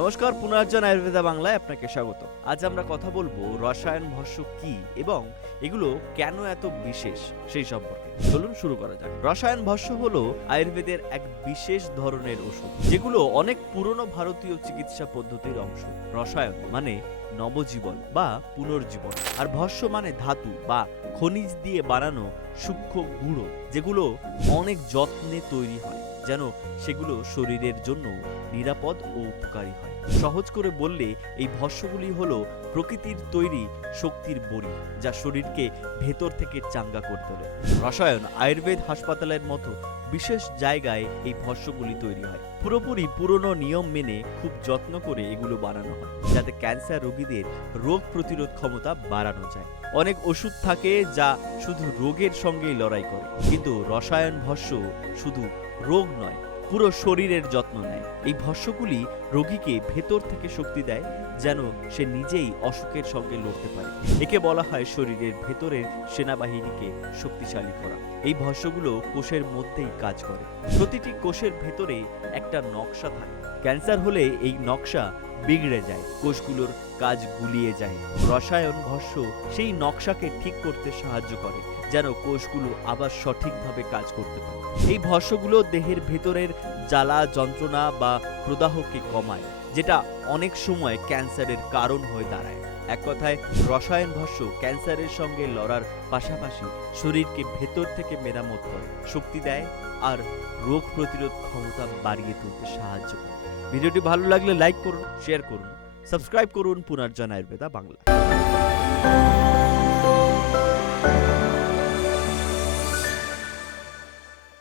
নমস্কার, পুনর্জন আয়ুর্বেদা বাংলায় আপনাকে স্বাগত। আজ আমরা কথা বলবো রসায়ন ভস্ম কি এবং এগুলো কেন এত বিশেষ সেই সম্পর্কে। চলুন শুরু করা যাক। রসায়ন ভস্ম হলো আয়ুর্বেদের এক বিশেষ ধরনের ওষুধ, যেগুলো অনেক পুরনো ভারতীয় চিকিৎসা পদ্ধতির অংশ। রসায়ন মানে নবজীবন বা পুনর্জীবন, আর ভস্ম মানে ধাতু বা খনিজ দিয়ে বানানো সূক্ষ্ম গুঁড়ো, যেগুলো অনেক যত্নে তৈরি হয় যেন সেগুলো শরীরের জন্য নিরাপদ ও উপকারী হয়। সহজ করে বললে এই ভস্মগুলি হলো প্রকৃতির তৈরি শক্তির বড়ি, যা শরীরকে ভেতর থেকে চাঙ্গা করে তোলে। রসায়ন আয়ুর্বেদ হাসপাতালের মতো বিশেষ জায়গায় এই ভস্মগুলি তৈরি হয়। পুরোপুরি পুরনো নিয়ম মেনে খুব যত্ন করে এগুলো বানানো হয়, যাতে ক্যান্সার রোগীদের রোগ প্রতিরোধ ক্ষমতা বাড়ানো যায়। অনেক ওষুধ থাকে যা শুধু রোগের সঙ্গেই লড়াই করে, কিন্তু রসায়ন ভস্ম শুধু রোগ নয়, পুরো শরীরের যত্ন নেয়। এই ভস্মগুলি রোগীকে ভেতর থেকে শক্তি দেয়, যেন সে নিজেই অসুখের সঙ্গে লড়তে পারে। একে বলা হয় শরীরের ভেতরের সেনাবাহিনীকে শক্তিশালী করা। এই ভস্মগুলো কোষের মধ্যেই কাজ করে। প্রতিটি কোষের ভেতরে একটা নকশা থাকে। ক্যান্সার হলে এই নকশা বিগড়ে যায়, কোষগুলোর কাজ গুলিয়ে যায়। রসায়ন ভস্ম সেই নকশাকে ঠিক করতে সাহায্য করে, যেন কোষগুলো আবার সঠিকভাবে কাজ করতে পারে। এই ভস্মগুলো দেহের ভেতরের জ্বালা, যন্ত্রণা বা প্রদাহকে কমায়, যেটা অনেক সময় ক্যান্সারের কারণ হয়ে দাঁড়ায়। এক কথায়, রসায়ন ভস্ম ক্যান্সারের সঙ্গে লড়ার পাশাপাশি শরীরকে ভেতর থেকে মেরামত করে, শক্তি দেয় আর রোগ প্রতিরোধ ক্ষমতা বাড়িয়ে তুলতে সাহায্য করে। ভিডিওটি ভালো লাগলে লাইক করুন, শেয়ার করুন, সাবস্ক্রাইব করুন পুনর্জন আয়ুর্বেদা বাংলা।